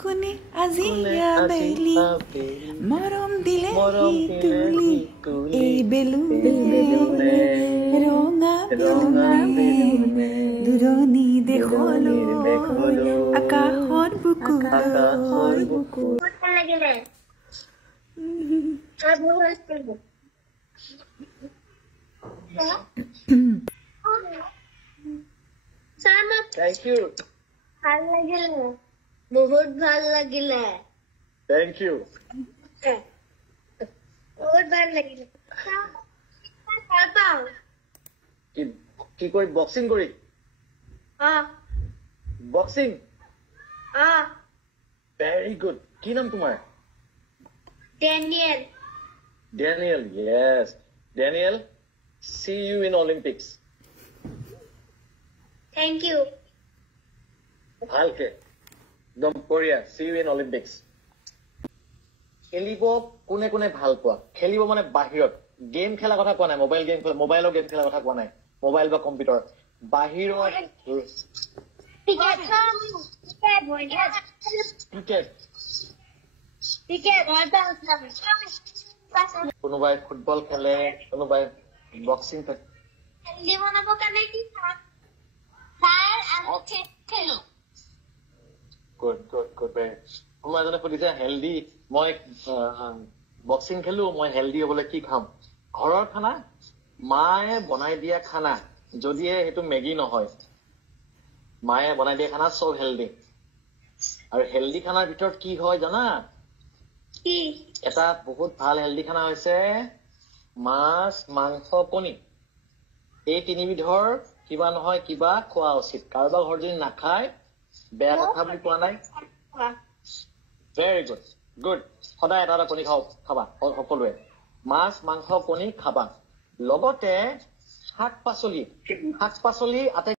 কোনে আজি আবেলি মৰম দিলে তুলি এই বেলুনে ৰঙা বেলুনে দুৰণি দেশলৈ আকাশৰ বুকুলৈ Thank you. ভাল লাগিলে বহুত ভাল লাগিলে Thank you. বহুত ভাল লাগিলে ভাল পাওঁ কি কৰি বক্সিং কৰি বক্সিং ভেৰি গুড কি নাম তোমাৰ Daniel Daniel yes Daniel see you in Olympics thank you ভালকে একদম বঢ়িয়া see you in Olympics খেলিব কোনে কোনে ভাল পোৱা খেলিব মানে বাহিৰত গেম খেলা কথা কোৱা নাই মোবাইলৰ গেম খেলা কথা কোৱা নাই মোবাইল বা কম্পিউটাৰ বাহিৰত কোনোবাই ফুটবল খেলে কোনোবাই বক্সিং খেলে হেল্ডি বনাবৰ কাৰণে কি খাম খেলো গুড কোনোবা এজনে সুধিছে হেল্ডি মই বক্সিং খেলো মই হেল্ডি হবলৈ কি খাম ঘৰৰ খানা মায়ে বনাই দিয়া খানা যদিহে সেইটো মেগী নহয় মায়ে বনাই দিয়া খানা চব হেল্ডি আৰু হেল্ডি খানাৰ ভিতৰত কি হয় জানা কি এটা বহুত ভাল হেল্ডি খানা হৈছে মাছ মাংস কণী এই তিনিবিধৰ কিবা নহয় কিবা খোৱা উচিত কাৰোবাৰ ঘৰত যদি নাখায় বেয়া কথা বুলি কোৱা নাই ভেৰি গুড সদায় এটা কণী খাবা সকলোৱে মাছ মাংস কণী খাবা লগতে শাক পাচলি